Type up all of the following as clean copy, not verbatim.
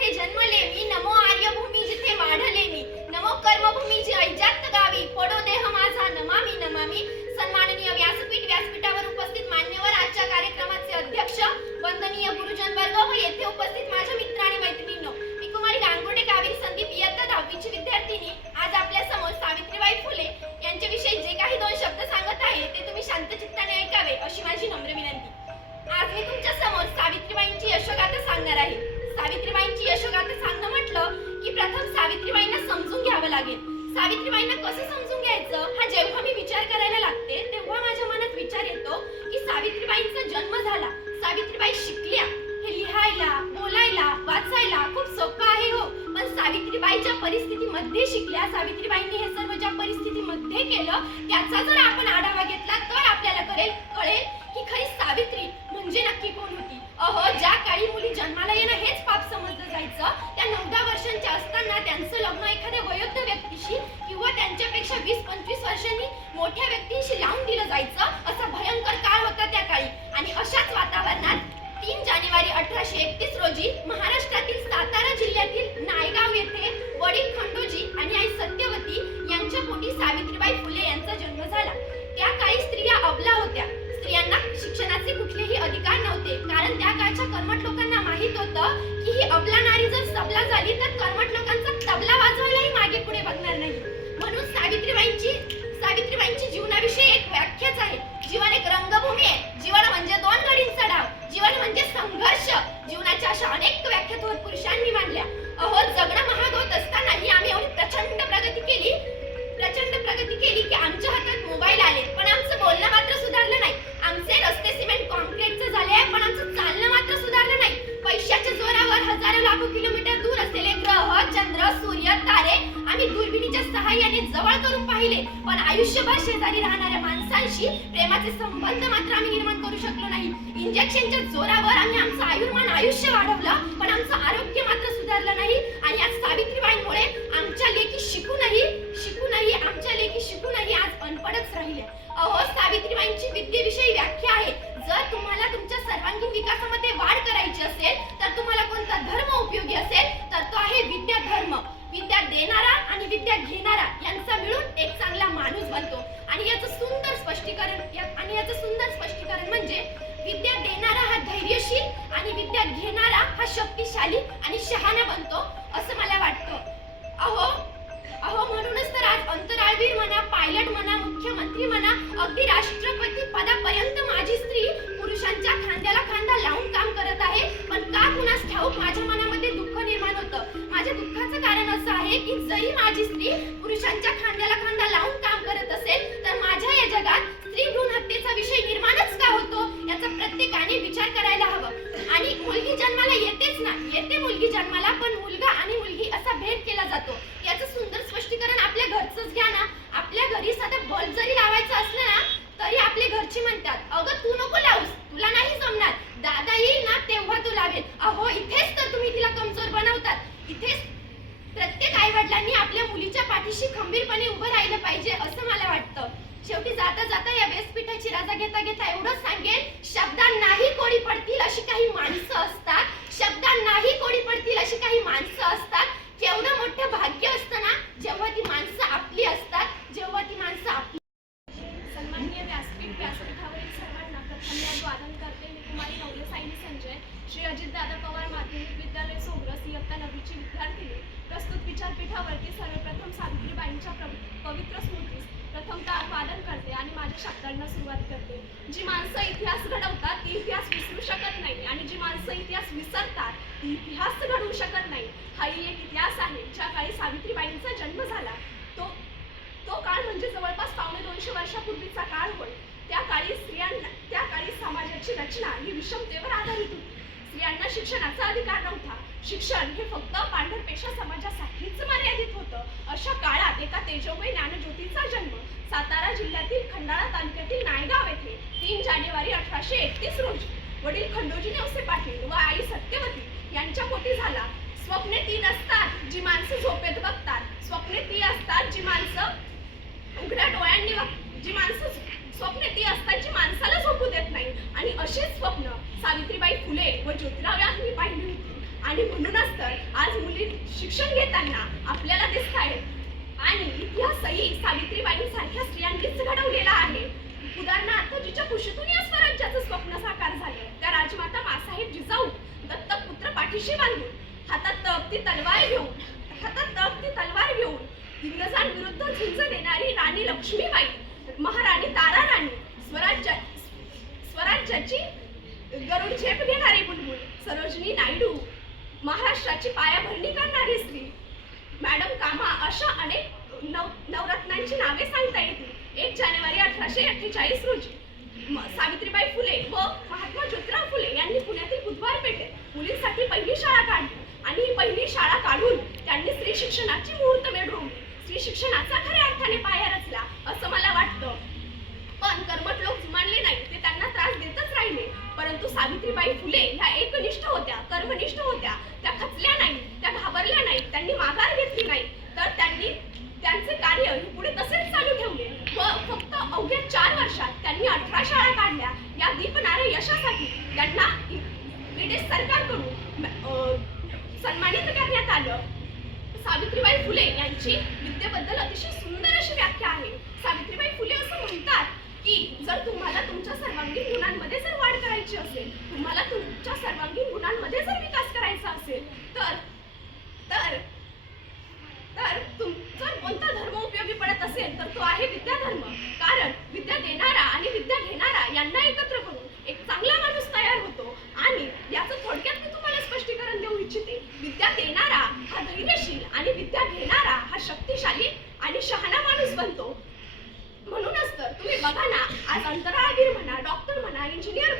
जिथे जन्मले मी, नमो आर्यभूमी जिथे वाढले मी, नमो कर्मभूमी जी ऐजात गावी, पडो देह माझा नमामि नमामि. सन्माननीय व्यासपीठावर उपस्थित मान्यवर, आजच्या कार्यक्रमाचे अध्यक्ष, वंदनीय गुरुजन वर्ग व येथे उपस्थित माझ्या मित्र आणि मैत्रिणींनो, मी कुमारी गांगुर्डे कावेरी संदीप इयत्ता 10वी ची विद्यार्थिनी आज आपल्या समोर सावित्रीबाई फुले यांच्याविषयी जे काही दोन शब्द सांगत आहे ते तुम्ही शांत चित्ताने ऐकावे अशी माझी नम्र विनंती. आज मी तुमच्या समोर सावित्रीबाईंची यशोगाथा सांगणार आहे. सावित्रीबाईंची यशोगाथा सांगणं म्हटलं की प्रथम सावित्रीबाईंना समजून घ्यावं लागेल. सावित्रीबाईंना कसं समजून घ्यायचं हा जेव्हा मी विचार करायला लागते तेव्हा माझ्या मनात विचार येतो की सावित्रीबाईंचा जन्म झाला, सावित्रीबाई शिकल्या, हे लिहायला, बोलायला, वाचायला खूप सोपं आहे हो, पण सावित्रीबाईच्या परिस्थितीमध्ये शिकल्या, सावित्रीबाईंनी हे सर्व ज्या परिस्थितीमध्ये केलं त्याचा जर आपण आढावा घेतला तर आपल्याला कळेल की खरी सावित्री म्हणजे नक्की कोण होती. ज्या काळी मुली जन्माला येणं हेच पाप समजलं जायचं, त्या 9-10 वर्षांच्या असताना त्यांचं लग्न एखाद्या वयोद्ध व्यक्तीशी किंवा त्यांच्यापेक्षा 20-25 वर्षांनी मोठ्या व्यक्तींशी लावून दिलं जायचं, असा भयंकर काळ होता त्या काळी. आणि अशाच वातावरणात 3 जानेवारी 1831 रोजी महाराष्ट्रातील सातारा जिल्ह्यातील नायगाव येथे वडील खंडोजी आणि आई सत्यवती यांच्या पोटी सावित्रीबाई फुले यांचा जन्म झाला. त्या काळी स्त्रिया अबला होत्या. स्त्रियांना शिक्षणाचे कुठलेही अधिकार नव्हते, कारण त्या काळच्या कर्मठ लोकांना माहित होतं की ही अबला नारी जर सबला झाली तर कर्मठ लोकांचा तबला वाजवायलाही मागे पुढे बघणार नाही. म्हणून सावित्रीबाईंची जीवनाविषयी एक व्याख्याच आहे. जीवन एक रंगभूमी आहे. जीवन म्हणजे 2 घडींचा डाव. जीवन म्हणजे संघर्ष. जीवनाच्या अशा अनेक व्याख्या थोर पुरुषांनी मांडल्या. जगणं महाग होत असतानाही आम्ही एवढी प्रचंड प्रगती केली की आमच्या हातात मोबाईल आले, पण आमचं बोलणं मात्र सुधारलं नाही. आमचे रस्ते सिमेंट कॉन्क्रीटचे झाले, पण आमचं चालणं मात्र सुधारलं नाही. पैशाच्या जोरावर हजारो लाखो किलोमीटर दूर असलेले ग्रह, चंद्र, सूर्य, तारे आम्ही दुर्बिणीच्या सहाय्याने जवळ करून पाहिले, पण आयुष्यभर शेजारी राहणाऱ्या माणसांशी प्रेमाचे संबंध मात्र आम्ही निर्माण करू शकलो नाही. इंजेक्शनच्या जोरावर आम्ही आमचं आयुष्य वाढवलं, पण आमचं आरोग्य मात्र सुधारलं नाही. आणि आज सावित्रीबाईंमुळे आमच्या लेकी शिकूनही आज अनपडच राहिल्या. सावित्रीबाईंची विद्येविषयी व्याख्या आहे. जर तुम्हाला तुमच्या सर्वांगीण विकासामध्ये वाढ करायची असेल तर तुम्हाला कोणता धर्म उपयोगी असेल तर तो आहे विद्या धर्म. विद्या देणारा आणि विद्या घेणारा यांचा मिळून एक चांगला माणूस बनतो. आणि याचं सुंदर स्पष्टीकरण म्हणजे विद्या देणारा हा धैर्यशील आणि विद्या घेणारा हा शक्तिशाली आणि शहाणा बनतो असं मला वाटतं. म्हणूनच तर आज अंतराळवीर म्हणा, पायलट म्हणा, मुख्यमंत्री म्हणा, अगदी राष्ट्रपती पदापर्यंत माझी स्त्री पुरुषांच्या खांद्याला खांदा लावून काम करत आहे. पण का कुणास ठाऊक माझ्या मनामध्ये दुःख निर्माण होतं. माझ्या दुःखाचं कारण असं आहे की जरी माझी स्त्री पुरुषांच्या खांद्याला खांदा लावून काम करत असेल तर माझ्या या जगात स्त्री भ्रूण हत्येचा विषय निर्माणच का होतो याचा प्रत्येकाने विचार करायला हवं. आणि मुलगी जन्माला येते मुलगी जन्माला, पण मुलगा आणि मुलगी असा भेद केला जातो. याचं सुंदर स्पष्टीकरण आपल्या घरचंच घ्या ना. आपल्या घरी साधं बल्ब जरी लावायचं असलं ना तरी आपले घरचे म्हणतात, अगं तू नको लावूस, तुला नाही जमणार, दादा येईल ना तेव्हा तू लावेल. इथेच तर तुम्ही तिला कमजोर बनवतात. इथेच प्रत्येक आई वडिलांनी आपल्या मुलीच्या पाठीशी खंबीरपणे उभं राहिलं पाहिजे असं मला वाटतं. शेवटी जाता जाता या व्यासपीठाची राजा घेता एवढंच सांगेल, शब्दांनाही कोडी पडतील अशी काही माणसं असतात. केवढं मोठं भाग्य असतं ना जेव्हा ती माणसं आपली असतात. सन्माननीय व्यासपीठावरील सर्वांना प्रथम वादन करते मी कुमारी नवले सायनी संजय, श्री अजितदादा पवार माध्यमिक विद्यालय सोग्रस इयत्ता 9वीची विद्यार्थिनी. प्रस्तुत विचारपीठावरती सर्वप्रथम सावित्रीबाईंच्या पवित्र स्मृतीस प्रथमतः वादन करते आणि माझ्या शब्दांना सुरुवात करते. जी माणसं इतिहास घडवतात ती इतिहास विसरू शकत नाही, आणि जी माणसं इतिहास विसरतात ती इतिहास घडवू शकत नाही. हाही एक इतिहास आहे. ज्या काळी सावित्रीबाईंचा जन्म झाला तो काळ म्हणजे जवळपास 250 वर्षापूर्वीचा काळ होय. त्या काळी समाजाची रचना ही विषमतेवर आधारित होती. स्त्रियांना शिक्षणाचा अधिकार नव्हता. शिक्षण हे फक्त पांढरपेशा समाजासाठीच मर्यादित होतं. अशा काळात एका तेजोमय ज्ञानज्योतीचा जन्म सातारा जिल्ह्यातील खंडाळा तालुक्यातील नायगाव येथे 3 जानेवारी 1831 रोजी वडील खंडोजी नेवसे पाटील व आई सत्यवती यांच्या पोटी झाला. स्वप्ने ती नसतात जी माणसं झोपेत बघतात. स्वप्ने ती असतात जी माणसं उघड्या डोळ्यांनी स्वप्ने ती असतात जी माणसाला झोपू देत नाही. आणि अशीच स्वप्न सावित्रीबाई फुले व ज्योतिराव यांनी पाहिली होती. आणि म्हणूनच तर आज मुली शिक्षण घेताना आपल्याला दिसत आहेत आणि इतिहासही सावित्रीबाईंसारख्या स्त्रियांनीच घडवलेला आहे. उदाहरणार्थ जिच्या कुशीतून या स्वराज्याचं स्वप्न साकार झालं त्या राजमाता मासाहेब जिजाऊ दत्तक पुत्र पाठीशी बांधून हातात तळपती तलवार घेऊन इंग्रजांविरुद्ध झुंज देणारी राणी लक्ष्मीबाई, महाराणी तारा राणी, स्वराज्याची गरुड झेप घेणारी बुलबुल सरोजिनी नायडू, महाराष्ट्राची पायाभरणी करणारी स्त्री मॅडम कामा, अशा अनेक नवरत्नांची नावे सांगता येतील. 1 जानेवारी 1848 रोजी सावित्रीबाई फुले व महात्मा ज्योतिराव फुले यांनी पुण्यातील बुधवार पेठेत मुलींसाठी पहिली शाळा काढली आणि ही पहिली शाळा काढून त्यांनी स्त्री शिक्षणाची मुहूर्तमेढ रोवली. स्त्री शिक्षणाचा खऱ्या अर्थाने पाया रचला असं मला वाटतं. पण कर्मठ लोक जुमानले नाही, ते त्यांना त्रास देतच राहिले. परंतु सावित्रीबाई फुले ह्या एकनिष्ठ होत्या, कर्मनिष्ठ होत्या. त्या खचल्या नाही, त्या घाबरल्या नाही, त्यांनी माघार घेतली नाही, तर त्यांनी त्यांचे कार्य पुढे तसेच चालू ठेवले व फक्त अवघ्या 4 वर्षात त्यांनी 18 शाळा काढल्या. या दीपणाऱ्या यशासाठी त्यांना ब्रिटिश सरकारकडून सन्मानित करण्यात आलं. सावित्रीबाई फुले यांची विद्येबद्दल अतिशय सुंदर अशी व्याख्या आहे. सावित्रीबाई फुले असं म्हणतात की जर तुम्हाला तुमच्या सर्वांगीण गुणांमध्ये जर वाढ करायची असेल, तुम्हाला तुमच्या सर्वांगीण गुणांमध्ये जर विकास करायचा असेल तर जर कोणता धर्म उपयोगी पडत असेल तर तो आहे विद्याधर्म. कारण विद्या देणारा आणि विद्या घेणारा यांना एकत्र करून एक चांगला माणूस तयार होतो. आणि याचं थोडक्यात मी तुम्हाला स्पष्टीकरण देऊ इच्छिते. विद्या देणारा हा धैर्यशील आणि विद्या घेणारा हा शक्तिशाली आणि शहाणा माणूस बनतो. म्हणूनच तर तुम्ही बघा ना, आज अंतराळवीर म्हणा, डॉक्टर म्हणा, इंजिनियर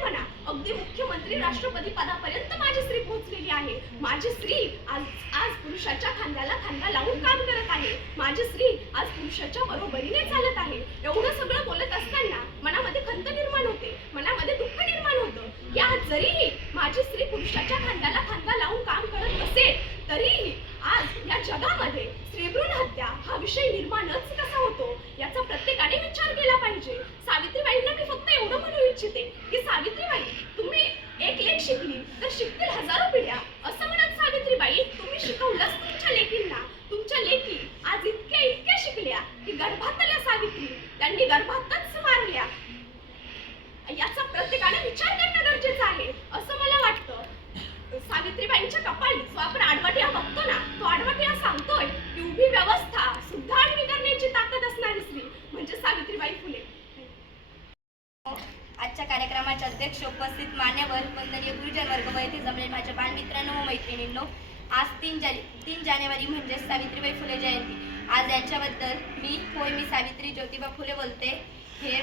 म्हणा, अगदी मुख्यमंत्री, राष्ट्रपती पदापर्यंत माझी स्त्री पोहोचलेली आहे. माझी स्त्री आज पुरुषाच्या खांद्याला खांदा लावून काम करत आहे. माझी स्त्री आज पुरुषाच्या बरोबरीने चालत आहे. एवढं सगळं बोलत असताना मनामध्ये खंत निर्माण होते, मनामध्ये दुःख निर्माण होतं की आज जरीही माझी स्त्री पुरुषाच्या खांद्याला खांदा लावून काम करत असेल तरीही आज या जगामध्ये स्त्रीभ्रूण हत्या हा विषय निर्माणच कसा होतो याचा प्रत्येकाने विचार केला पाहिजे. सावित्रीबाईंना मी फक्त एवढं म्हणू इच्छिते की सावित्रीबाई, तुम्ही एक लेख शिकली तर शिकतील हजारो पिढ्या असं म्हणत सावित्रीबाई तुम्ही शिकवलंच तुमच्या लेकींना. तुमच्या लेकी आज इतक्या शिकल्या की गर्भातल्या सावित्री त्यांनी गर्भातच मारल्या. याचा प्रत्येकाने विचार करणं गरजेचं आहे असं मला वाटतं. सावित्रीबाईंच्या कपाळी जो आपण आडवाटिया बघतो ना, तो आडवाटिया सांगतोय की उभी व्यवस्था सुद्धा आडवी करण्याची ताकद असणारी स्त्री म्हणजे सावित्रीबाई फुले. आजच्या कार्यक्रमाचे अध्यक्ष, उपस्थित मान्यवर, वंदनीय गुरुजन वर्ग व येथे जमलेले माझ्या बालमित्रांनो व मैत्रिणींनो, आज 3 जानेवारी म्हणजे सावित्रीबाई फुले जयंती. आज यांच्याबद्दल मी सावित्री ज्योतिबा फुले बोलते. हे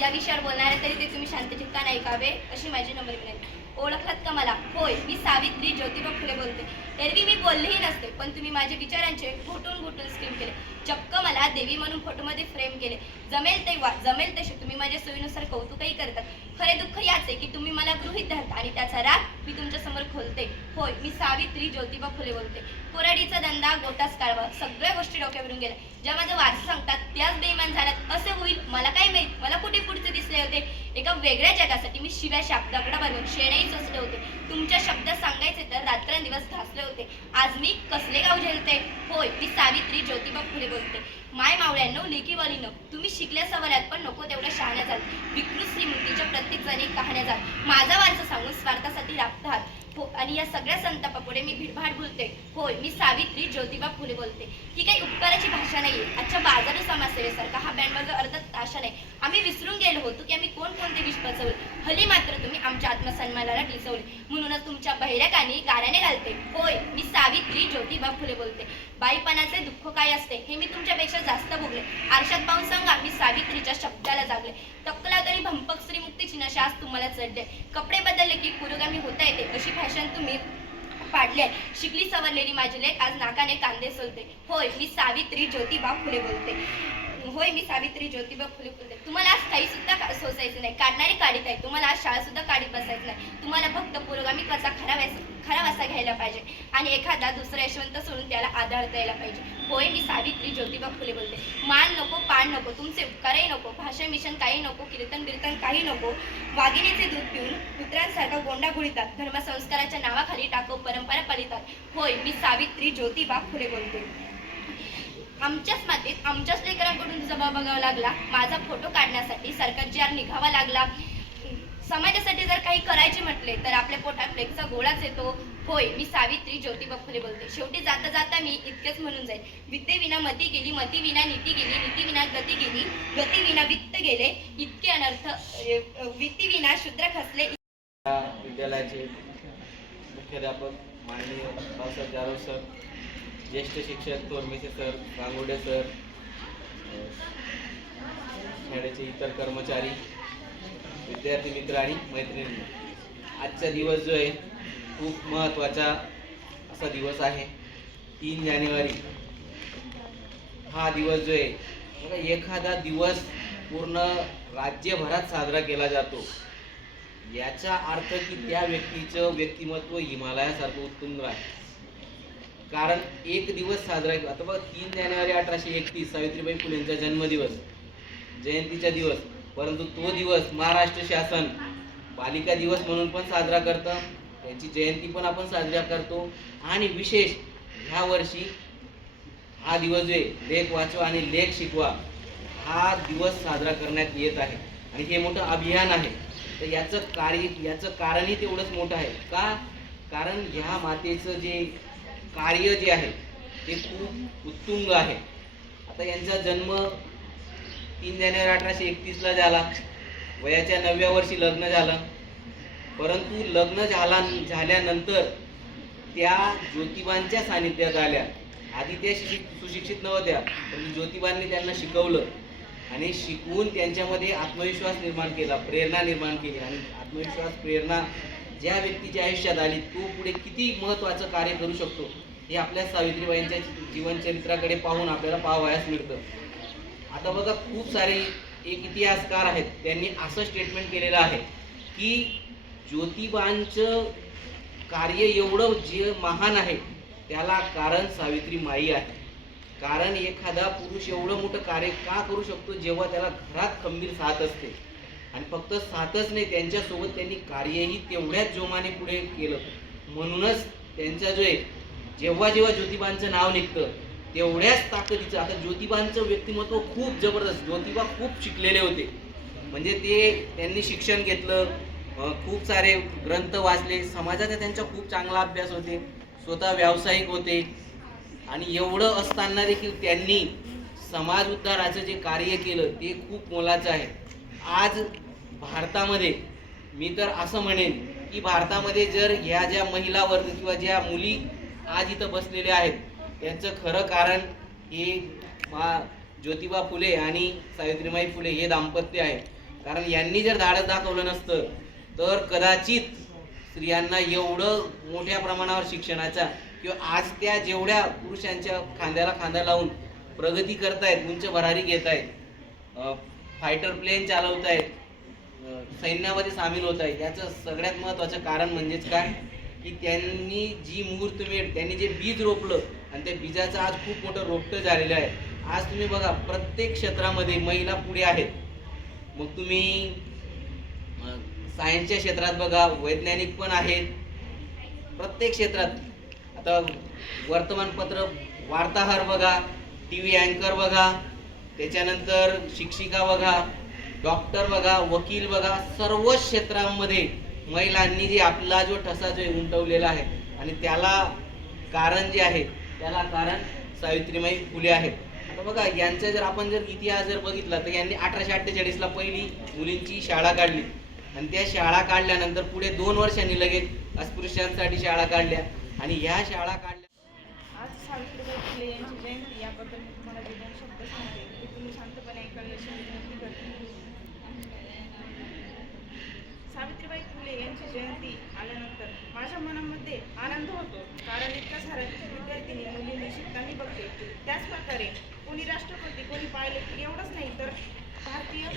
या विषयावर बोलणार आहे तरी ते तुम्ही शांत चित्ताने ऐकावे अशी माझी नम्र विनंती. ओळखलात का मला? होय, मी सावित्री ज्योतिबा फुले बोलते. एरवी मी बोललेही नसते, पण तुम्ही माझ्या विचारांचे घोटून स्क्रीन केले. चक्क मला देवी म्हणून फोटोमध्ये फ्रेम केले. जमेल तसे तुम्ही माझ्या सोयीनुसार कौतुकही करतात. खरे दुःख याच आहे की तुम्ही मला गृहीत धरता आणि त्याचा राग मी तुमच्या समोर खोलते. होय, मी सावित्री ज्योतिबा फुले बोलते. कोराडीचा धंदा, गोटाच काढवा, सगळ्या गोष्टी डोक्यावरून गेल्या. ज्या माझं वारसा सांगतात त्याच बेईमान झाल्यात असे होईल मला काय माहित. मला कुठे पुढचे दिसले होते. एका वेगळ्या जगासाठी मी शिव्या दगडाबरोबर शेणही चोचले होते. तुमच्या शब्दात सांगायचे तर रात्रंदिवस घासले होते. आज मी कसले गाव झेलते. होय, मी सावित्री ज्योतिबा फुले बोलते. माय मावळ्यांनो, लेकी वालीनो, तुम्ही शिकल्या सवऱ्यात पण नको तेवढ्या शहाण्या झाल. विकृत श्रीमंतीच्या प्रत्येक जणी कहाण्या झाल. माझा वारसा सांगून स्वार्थासाठी राबतात. हो, आणि या सगळ्या संतापापुढे मी भिडभाड बोलते. होय, मी सावित्री ज्योतिबा फुले बोलते. ही काही उपकाराची भाषा नाहीये. आजच्या बाजारू समाजसेवेसारखा हा बँडवर्ग अर्ध ताशा नाही. आम्ही विसरून गेलो होतो की आम्ही कोणते विष पचवले. हल्ली मात्र तुम्ही आमच्या आत्मसन्मानाला डिसवले. म्हणूनच तुमच्या बहिऱ्याकानी गाऱ्याने घालते. होय, मी सावित्री ज्योतिबा फुले बोलते. बाईपणाचे दुःख काय असते हे मी तुमच्यापेक्षा जास्त भोगले. आरशात पाहून सांगा, मी सावित्रीच्या शब्दाला जागले. टक्कला तरी भंपक स्त्रीमुक्तीची नशा आज तुम्हाला चढले. कपडे बदलले की पुरोगामी होता येते अशी फॅशन तुम्ही पाडली आहे. शिकली सवरलेली माझी लेक आज नाकाने कांदे सोलते. होय, मी सावित्री ज्योतिबा फुले बोलते. होय, मी सावित्री ज्योतिबा फुले बोलते. तुम्हाला आज काही सुद्धा सोसायचं नाही. काढणारी काढीत आहे. तुम्हाला आज शाळा सुद्धा काढीत बसायचं नाही. तुम्हाला फक्त पुरोगामी कसा खरा वासा घ्यायला पाहिजे. आणि एखादा दुसरा यशवंत सोडून त्याला आधारता यायला पाहिजे. होय, मी सावित्री ज्योतिबा फुले बोलते. मान नको, पान नको, तुमचे उपकारही नको, भाषण मिशन काही नको, कीर्तन बिर्तन काही नको. वाघिणीचे दूध पिऊन पुत्रांसारखा गोंडा घुळीतात, धर्मसंस्काराच्या नावाखाली टाकू परंपरा पालितात. होय, मी सावित्री ज्योतिबा फुले बोलते. आमच्याच मातीत आमच्याच लेकरांकडून जबाब बघावा लागला. माझा फोटो काढण्यासाठी सरकारची आड निघावा लागला. समाजासाठी जर काही करायचे म्हटले तर आपल्या पोटात फ्लेक्सचा गोळाच येतो. होय, मी सावित्री ज्योतिबा फुले बोलते. शेवटी जाता जाता मी इतकेच म्हणून जाईल. विद्येविना मती गेली, मतीविना नीती गेली, नीतीविना गती गेली, गतीविना वित्त गेले, इतके अनर्थ वित्तीविना शूद्र खसले. या विद्यालयाचे मुख्याध्यापक माननीय रावसाहेब जाधव सर, ज्येष्ठ शिक्षक तोरमेसे सर, गांगुर्डे सर, शाळेचे इतर कर्मचारी, विद्यार्थी मित्र आणि मैत्रिणी, आजचा दिवस जो आहे खूप महत्त्वाचा असा दिवस आहे. 3 जानेवारी हा दिवस जो आहे बघा, एखादा दिवस पूर्ण राज्यभरात साजरा केला जातो. याचा अर्थ की त्या व्यक्तीचं व्यक्तिमत्व हिमालयासारखं उत्तुंग आहे. कारण एक दिवस साजरा आता बघा, 3 जानेवारी 1831 सावित्रीबाई फुलेंचा जन्मदिवस, जयंतीचा दिवस. परंतु तो दिवस महाराष्ट्र शासन बालिका दिवस म्हणून पण साजरा करतं, त्यांची जयंती पण आपण साजरा करतो. आणि विशेष ह्या वर्षी हा दिवस जो आहे लेख वाचवा आणि लेख शिकवा हा दिवस साजरा करण्यात येत आहे. आणि हे मोठं अभियान आहे. तर याचं कारणही तेवढंच मोठं आहे. का? कारण ह्या मातेचं जे कार्य जे आहे ते खूप उत्तुंग आहे. आता यांचा जन्म 3 जानेवारी 1831ला झाला. वयाच्या 9व्या वर्षी लग्न झालं. परंतु लग्न झाल्यानंतर त्या ज्योतिबांच्या सानिध्यात आल्या. आधी त्या सुशिक्षित नव्हत्या, पण ज्योतिबांनी त्यांना शिकवलं आणि शिकवून त्यांच्यामध्ये आत्मविश्वास निर्माण केला, प्रेरणा निर्माण केली. आणि आत्मविश्वास प्रेरणा ज्या व्यक्तीच्या आयुष्यात आली तो पुढे किती महत्त्वाचं कार्य करू शकतो हे आपल्या सावित्रीबाईंच्या जीवनचरित्राकडे पाहून आपल्याला पाहावयास मिळतं. आता बघा, खूप सारे एक इतिहासकार आहेत, त्यांनी असं स्टेटमेंट केलेलं आहे की ज्योतिबांचं कार्य एवढं जे महान आहे त्याला कारण सावित्री माई आहे. कारण एखादा पुरुष एवढं मोठं कार्य का करू शकतो जेव्हा त्याला घरात खंबीर साथ असते. आणि फक्त साथच नाही, त्यांच्यासोबत त्यांनी कार्यही तेवढ्याच जोमाने पुढे केलं. म्हणूनच त्यांचा जो आहे जेव्हा ज्योतिबांचं नाव निघतं तेवढ्याच ताकदीचं. आता ज्योतिबांचं व्यक्तिमत्व खूप जबरदस्त. ज्योतिबा खूप शिकलेले होते, म्हणजे त्यांनी शिक्षण घेतलं, खूप सारे ग्रंथ वाचले, समाजाचा त्यांचा खूप चांगला अभ्यास होते, स्वतः व्यावसायिक होते. आणि एवढं असताना देखील त्यांनी समाज उद्धाराचं जे कार्य केलं ते खूप मोलाचं आहे. आज भारतामध्ये मी तर असं म्हणेन की भारतामध्ये जर ह्या ज्या महिला वर्ग किंवा ज्या मुली आज इथं बसलेल्या आहेत त्यांचं खरं कारण हे ज्योतिबा फुले आणि सावित्रीबाई फुले हे दाम्पत्य आहे. कारण यांनी जर धाडस दाखवलं नसतं तर कदाचित स्त्रियांना एवढं मोठ्या प्रमाणावर शिक्षणाचा किंवा आज त्या जेवढ्या पुरुषांच्या खांद्याला खांदा लावून प्रगती करतायत, उंच भरारी घेत आहेत, फायटर प्लेन चालवत आहेत, सैन्यामध्ये सामील होत आहेत, याचं सगळ्यात महत्त्वाचं कारण म्हणजेच काय की त्यांनी जी मुहूर्तमेढ, त्यांनी जे बीज रोपलं आणि त्या बीजाचं आज खूप मोठं रोपटं झालेलं आहे. आज तुम्ही बघा प्रत्येक क्षेत्रामध्ये महिला पुढे आहेत. मग तुम्ही सायन्सच्या क्षेत्रात बघा, वैज्ञानिक पण आहेत प्रत्येक क्षेत्रात. आता वर्तमानपत्र वार्ताहर बघा, TV अँकर बघा, त्याच्यानंतर शिक्षिका बघा, डॉक्टर बघा, वकील बघा, सर्व क्षेत्रांमध्ये महिलांनी जे आपला जो ठसा जो उमटवलेला आहे आणि त्याला कारण जे आहे त्याला कारण सावित्रीबाई फुले आहेत. आता बघा, यांचा जर आपण इतिहास जर बघितला तर यांनी 1848ला पहिली मुलींची शाळा काढली आणि त्या शाळा काढल्यानंतर पुढे 2 वर्षांनी लगेच अस्पृश्यांसाठी शाळा काढल्या आणि ह्या शाळा काढल्या. आज सावित्रीबाई फुले यांची जयंती, याबद्दल मी तुम्हाला 2 शब्द सांगते ते तुम्ही शांतपणे ऐकावे अशी विनंती करते. सावित्रीबाई फुले यांची जयंती आल्यानंतर माझ्या मनामध्ये आनंद होतो. कारण इतक्या साऱ्या विद्यार्थिनी मुलींनी शिकताना बघते. त्याच प्रकारे कोणी राष्ट्रपती, कोणी पायलट, एवढंच नाही तर भारतीय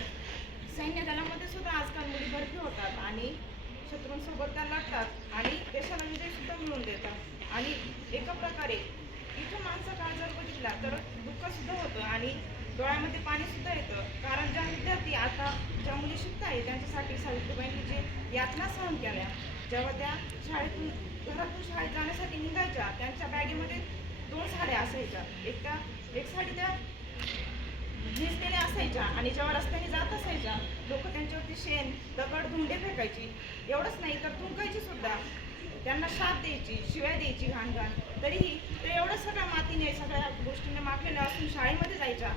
सैन्य दलामध्ये सुद्धा आजकाल मुली भरती होतात आणि शत्रूंसोबत त्या लढतात आणि देशाला विजय सुद्धा मिळवून देतात. आणि एका प्रकारे इथं माणसं काळ जर बघितला तर दुःख सुद्धा होतं आणि डोळ्यामध्ये पाणी सुद्धा येतं. कारण ज्या विद्यार्थी आता ज्या मुली शिकत आहे त्यांच्यासाठी सावित्रीबाईंनी जे यातना सहन केल्या, जेव्हा त्या घरातून शाळेत जाण्यासाठी निघायच्या त्यांच्या बॅगेमध्ये 2 साड्या असायच्या. एक साडी त्या नेसलेल्या असायच्या आणि जेव्हा रस्त्याने जात असायच्या लोक त्यांच्यावरती शेण, दगड, धुंडे फेकायची. एवढंच नाही तर थुंकायची सुद्धा, त्यांना शाप द्यायची, शिव्या द्यायची घाण घाण. तरीही ते एवढं सगळ्या मातीने सगळ्या गोष्टींनी माखलेल्या असून शाळेमध्ये जायच्या,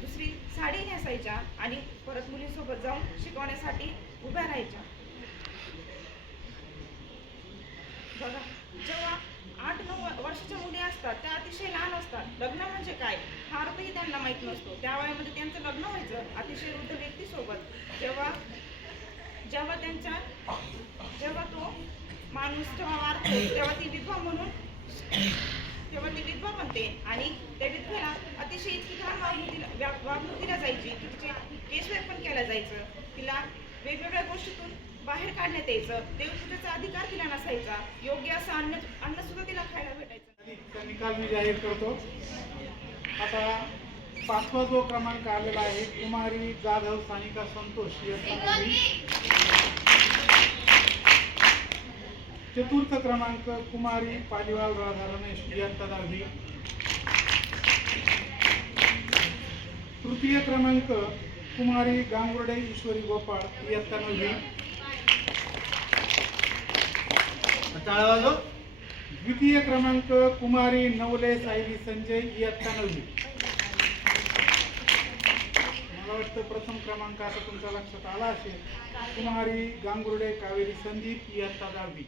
दुसरी साडी नेसायच्या आणि परत मुलींसोबत जाऊन शिकवण्यासाठी उभ्या राहायच्या. बघा, जेव्हा 8-9 वर्षाच्या मुली असतात त्या अतिशय लहान असतात. लग्न म्हणजे काय हा अर्थही त्यांना माहीत नसतो. त्या वयामध्ये त्यांचं लग्न व्हायचं अतिशय वृद्ध व्यक्तीसोबत. जेव्हा तो माणूस जेव्हा वारतो तेव्हा ती विधवा बनते आणि त्या विधवेला अतिशय इतकी घाण वागणूक दिल्या जायची की तिचे केशवेपण केलं जायचं, तिला वेगवेगळ्या गोष्टीतून बाहेर काढण्यात यायचं, देवपूजेचा अधिकार तिला नसायचा, योग्य असं अन्न सुद्धा तिला खायला भेटायचं. निकाल मी जाहीर करतो. आता 5वा जो क्रमांक आलेला आहे कुमारी जाधव सानिका संतोष इयत्ता 9वी. 4थ क्रमांक कुमारी पालिवाल राधा रमेश इयत्ता 10वी. 3य क्रमांक कुमारी गांगुर्डे ईश्वरी गोपाळ इयत्ता 9वी. 2य क्रमांक कुमारी नवले सायली संजय इयत्ता 9वी. मला वाटतं प्रथम क्रमांक आता तुमच्या लक्षात आला असेल, कुमारी गांगुर्डे कावेरी संदीप इयत्ता 10वी.